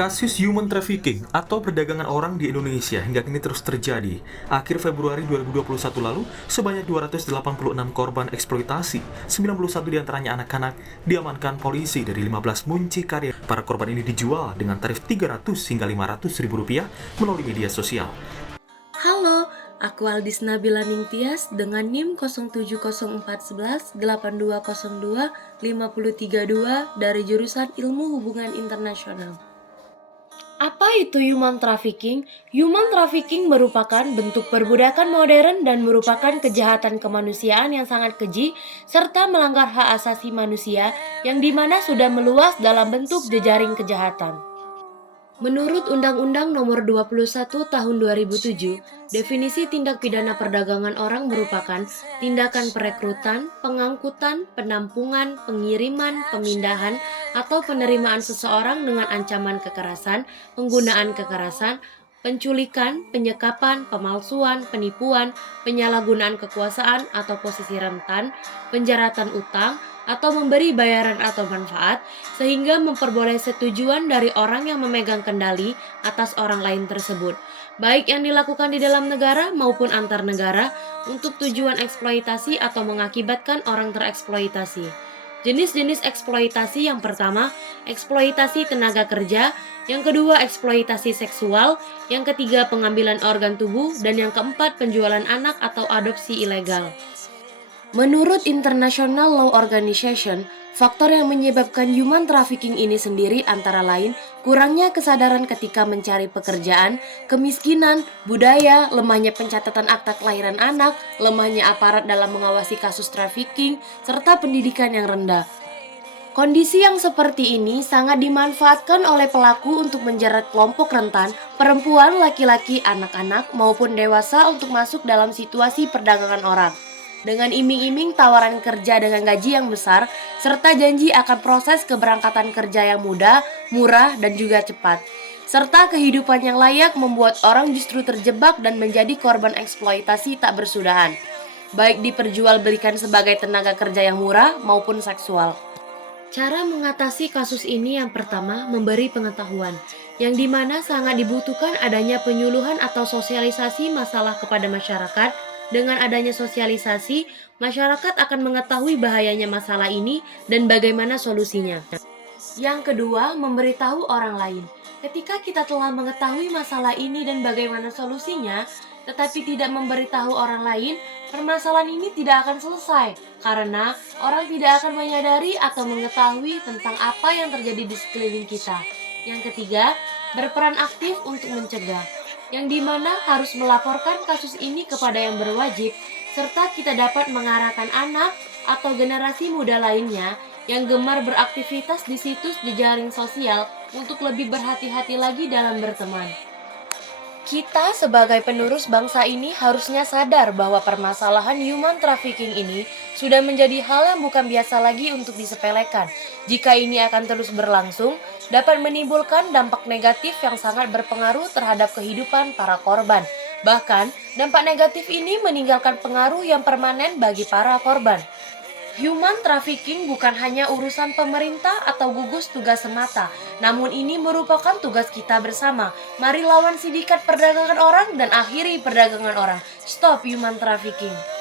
Kasus human trafficking atau perdagangan orang di Indonesia hingga kini terus terjadi. Akhir Februari 2021 lalu, sebanyak 286 korban eksploitasi, 91 diantaranya anak-anak, diamankan polisi dari 15 muncikari. Para korban ini dijual dengan tarif 300 hingga 500 ribu rupiah melalui media sosial. Halo, aku Aldis Nabila Ningtyas dengan NIM 070411 8202 5032 dari jurusan Ilmu Hubungan Internasional. Apa itu human trafficking? Human trafficking merupakan bentuk perbudakan modern dan merupakan kejahatan kemanusiaan yang sangat keji serta melanggar hak asasi manusia yang dimana sudah meluas dalam bentuk jejaring kejahatan. Menurut Undang-Undang Nomor 21 Tahun 2007, definisi tindak pidana perdagangan orang merupakan tindakan perekrutan, pengangkutan, penampungan, pengiriman, pemindahan, atau penerimaan seseorang dengan ancaman kekerasan, penggunaan kekerasan, penculikan, penyekapan, pemalsuan, penipuan, penyalahgunaan kekuasaan atau posisi rentan, penjaratan utang, atau memberi bayaran atau manfaat, sehingga memperoleh setujuan dari orang yang memegang kendali atas orang lain tersebut, baik yang dilakukan di dalam negara maupun antar negara, untuk tujuan eksploitasi atau mengakibatkan orang tereksploitasi. Jenis-jenis eksploitasi yang pertama, eksploitasi tenaga kerja, yang kedua eksploitasi seksual, yang ketiga pengambilan organ tubuh, dan yang keempat penjualan anak atau adopsi ilegal. Menurut International Law Organization, faktor yang menyebabkan human trafficking ini sendiri antara lain kurangnya kesadaran ketika mencari pekerjaan, kemiskinan, budaya, lemahnya pencatatan akta kelahiran anak, lemahnya aparat dalam mengawasi kasus trafficking, serta pendidikan yang rendah. Kondisi yang seperti ini sangat dimanfaatkan oleh pelaku untuk menjerat kelompok rentan, perempuan, laki-laki, anak-anak, maupun dewasa untuk masuk dalam situasi perdagangan orang. Dengan iming-iming tawaran kerja dengan gaji yang besar, serta janji akan proses keberangkatan kerja yang mudah, murah, dan juga cepat. Serta kehidupan yang layak membuat orang justru terjebak dan menjadi korban eksploitasi tak bersudahan, baik diperjualbelikan sebagai tenaga kerja yang murah maupun seksual. Cara mengatasi kasus ini yang pertama, memberi pengetahuan, yang dimana sangat dibutuhkan adanya penyuluhan atau sosialisasi masalah kepada masyarakat. Dengan adanya sosialisasi, masyarakat akan mengetahui bahayanya masalah ini dan bagaimana solusinya. Yang kedua, memberitahu orang lain. Ketika kita telah mengetahui masalah ini dan bagaimana solusinya, tetapi tidak memberitahu orang lain, permasalahan ini tidak akan selesai karena orang tidak akan menyadari atau mengetahui tentang apa yang terjadi di sekeliling kita. Yang ketiga, berperan aktif untuk mencegah, yang dimana harus melaporkan kasus ini kepada yang berwajib, serta kita dapat mengarahkan anak atau generasi muda lainnya yang gemar beraktivitas di situs jejaring sosial untuk lebih berhati-hati lagi dalam berteman. Kita sebagai penerus bangsa ini harusnya sadar bahwa permasalahan human trafficking ini sudah menjadi hal yang bukan biasa lagi untuk disepelekan. Jika ini akan terus berlangsung, dapat menimbulkan dampak negatif yang sangat berpengaruh terhadap kehidupan para korban. Bahkan, dampak negatif ini meninggalkan pengaruh yang permanen bagi para korban. Human trafficking bukan hanya urusan pemerintah atau gugus tugas semata, namun ini merupakan tugas kita bersama. Mari lawan sindikat perdagangan orang dan akhiri perdagangan orang. Stop human trafficking.